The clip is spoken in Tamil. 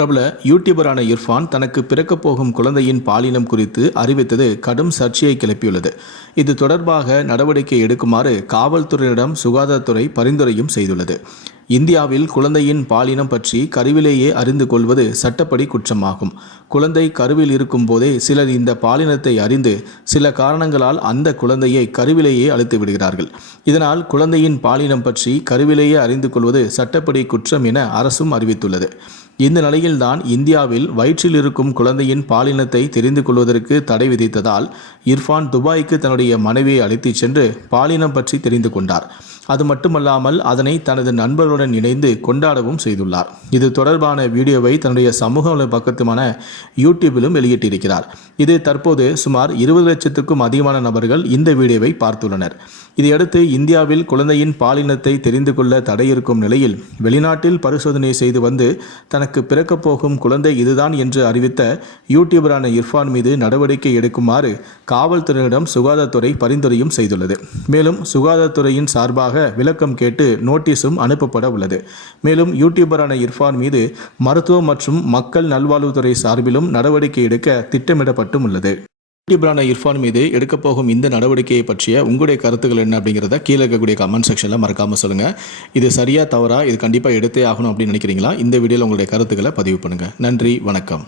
பிரபல யூடியூபரான இர்ஃபான் தனக்கு பிறக்கப் போகும் குழந்தையின் பாலினம் குறித்து அறிவித்தது கடும் சர்ச்சையை கிளப்பியுள்ளது. இது தொடர்பாக நடவடிக்கை எடுக்குமாறு காவல்துறையிடம் சுகாதாரத்துறை பரிந்துரையும் செய்துள்ளது. இந்தியாவில் குழந்தையின் பாலினம் பற்றி கருவிலேயே அறிந்து கொள்வது சட்டப்படி குற்றமாகும். குழந்தை கருவில் இருக்கும் போதே சிலர் இந்த பாலினத்தை அறிந்து சில காரணங்களால் அந்த குழந்தையை கருவிலேயே அழித்து விடுகிறார்கள். இதனால் குழந்தையின் பாலினம் பற்றி கருவிலேயே அறிந்து கொள்வது சட்டப்படி குற்றம் என அரசும் அறிவித்துள்ளது. இந்த நிலையில்தான் இந்தியாவில் வயிற்றில் இருக்கும் குழந்தையின் பாலினத்தை தெரிந்து கொள்வதற்கு தடை விதித்ததால் இர்ஃபான் துபாய்க்கு தன்னுடைய மனைவியை அழைத்துச் சென்று பாலினம் பற்றி தெரிந்து கொண்டார். அது மட்டுமல்லாமல் அதனை தனது நண்பர்களுடன் இணைந்து கொண்டாடவும் செய்துள்ளார். இது தொடர்பான வீடியோவை தன்னுடைய சமூக பக்கத்துமான யூடியூபிலும் வெளியிட்டிருக்கிறார். இது தற்போது சுமார் 20 லட்சத்துக்கும் அதிகமான நபர்கள் இந்த வீடியோவை பார்த்துள்ளனர். இதையடுத்து இந்தியாவில் குழந்தையின் பாலினத்தை தெரிந்து கொள்ள தடை இருக்கும் நிலையில் வெளிநாட்டில் பரிசோதனை செய்து வந்து தனக்கு பிறக்கப் போகும் குழந்தை இதுதான் என்று அறிவித்த யூடியூபரான இர்ஃபான் மீது நடவடிக்கை எடுக்குமாறு காவல்துறையிடம் சுகாதாரத்துறை பரிந்துரையும் செய்துள்ளது. மேலும் சுகாதாரத்துறையின் சார்பாக விளக்கம் கேட்டு நோட்டீஸும் அனுப்பப்பட உள்ளது. மேலும் யூடியூபரான இர்ஃபான் மீது மருத்துவ மற்றும் மக்கள் நல்வாழ்வுத்துறை சார்பிலும் நடவடிக்கை எடுக்க திட்டமிடப்பட்டும் உள்ளது. யூடியூபரான இர்ஃபான் மீது எடுக்கப் போகும் இந்த நடவடிக்கையை பற்றிய உங்களுடைய கருத்துக்கள் என்ன அப்படிங்கிறத கீழே இருக்கக்கூடிய கமெண்ட் செக்ஷனில் மறக்காமல் சொல்லுங்கள். இது சரியா தவறா, இது கண்டிப்பாக எடுத்தே ஆகணும் அப்படின்னு நினைக்கிறீங்களா? இந்த வீடியோவில் உங்களுடைய கருத்துக்களை பதிவு பண்ணுங்கள். நன்றி, வணக்கம்.